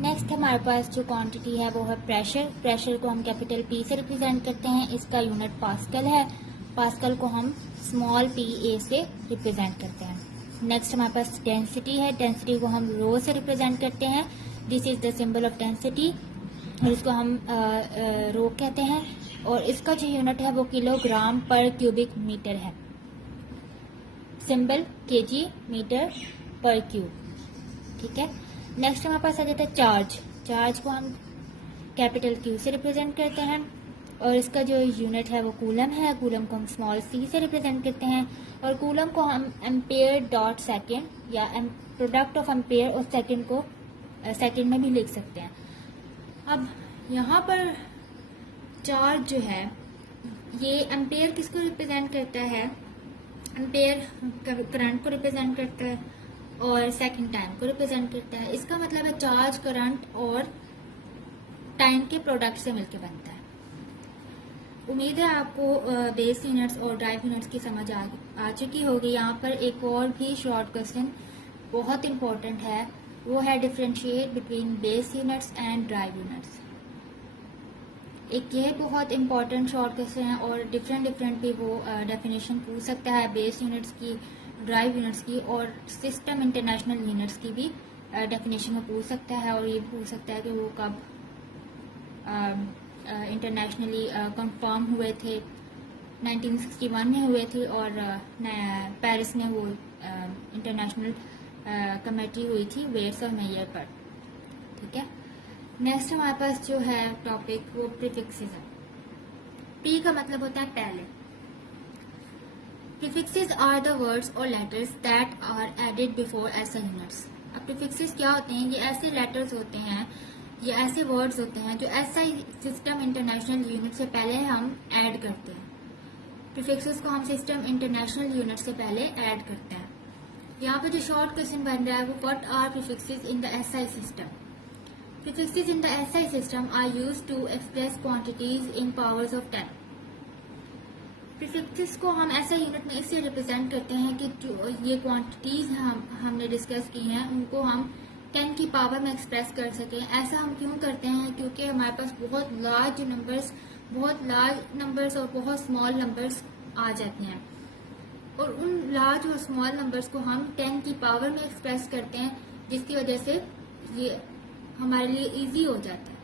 Next हमारे पास जो quantity है वो है प्रेशर। प्रेशर को हम कैपिटल पी से रिप्रेजेंट करते हैं, इसका यूनिट पास्कल है। पास्कल को हम स्मॉल पी ए से रिप्रेजेंट करते हैं। नेक्स्ट हमारे पास डेंसिटी है। डेंसिटी को हम रो से रिप्रेजेंट करते हैं। This is the symbol of density और इसको हम रो कहते हैं। और इसका जो यूनिट है वो किलोग्राम पर क्यूबिक मीटर है। सिंबल केजी मीटर पर क्यूब। ठीक है। नेक्स्ट हमारे पास आ जाता है चार्ज। चार्ज को हम कैपिटल क्यू से रिप्रेजेंट करते हैं और इसका जो यूनिट है वो कूलम है। कूलम को हम स्मॉल सी से रिप्रेजेंट करते हैं और कूलम को हम एम्पेयर डॉट सेकेंड या प्रोडक्ट ऑफ एम्पेयर और सेकेंड को सेकेंड में भी लिख सकते हैं। अब यहाँ पर चार्ज जो है ये एम्पेयर किसको रिप्रेजेंट करता है? एम्पेयर करंट को रिप्रेजेंट करता है और सेकंड टाइम को रिप्रेजेंट करता है। इसका मतलब है चार्ज करंट और टाइम के प्रोडक्ट से मिलकर बनता है। उम्मीद है आपको बेस यूनिट्स और ड्राइव यूनिट्स की समझ आ चुकी होगी। यहाँ पर एक और भी शॉर्ट क्वेश्चन बहुत इंपॉर्टेंट है, वो है differentiate between base units and drive units. एक ये बहुत इंपॉर्टेंट शॉर्ट क्वेश्चन है और डिफरेंट भी वो डेफिनेशन पूछ सकता है बेस यूनिट्स की, ड्राइव यूनिट्स की और सिस्टम इंटरनेशनल यूनिट्स की भी डेफिनेशन में पूछ सकता है। और ये पूछ सकता है कि वो कब इंटरनेशनली कंफर्म हुए थे। 1961 में हुए थे और पेरिस में वो इंटरनेशनल कमेटी हुई थी वेट्स और मेयर पर। ठीक है। नेक्स्ट हमारे पास जो है टॉपिक वो प्रीफिक्सेस है। प्री का मतलब होता है पहले। प्रीफिक्सेस आर द वर्ड्स और letters that are added before SI units. अब प्रीफिक्सेस क्या होते हैं? ये ऐसे लेटर्स होते हैं, ये ऐसे वर्ड्स होते हैं जो एसआई सिस्टम इंटरनेशनल यूनिट से पहले हम ऐड करते हैं। प्रीफिक्सेस को हम सिस्टम इंटरनेशनल यूनिट से पहले ऐड करते हैं। यहाँ पे जो शॉर्ट क्वेश्चन बन रहा है वो what are prefixes in the SI system. Prefixes in the SI system are used to express quantities in powers of 10. Prefixes को हम SI यूनिट में इससे रिप्रेजेंट करते हैं कि जो ये क्वांटिटीज हमने डिस्कस की हैं उनको हम 10 की पावर में एक्सप्रेस कर सकें। ऐसा हम क्यों करते हैं? क्योंकि हमारे पास बहुत लार्ज नंबर्स और बहुत स्मॉल नंबर्स आ जाते हैं और उन लार्ज और स्मॉल नंबर्स को हम 10 की पावर में एक्सप्रेस करते हैं, जिसकी वजह से ये हमारे लिए इजी हो जाता है।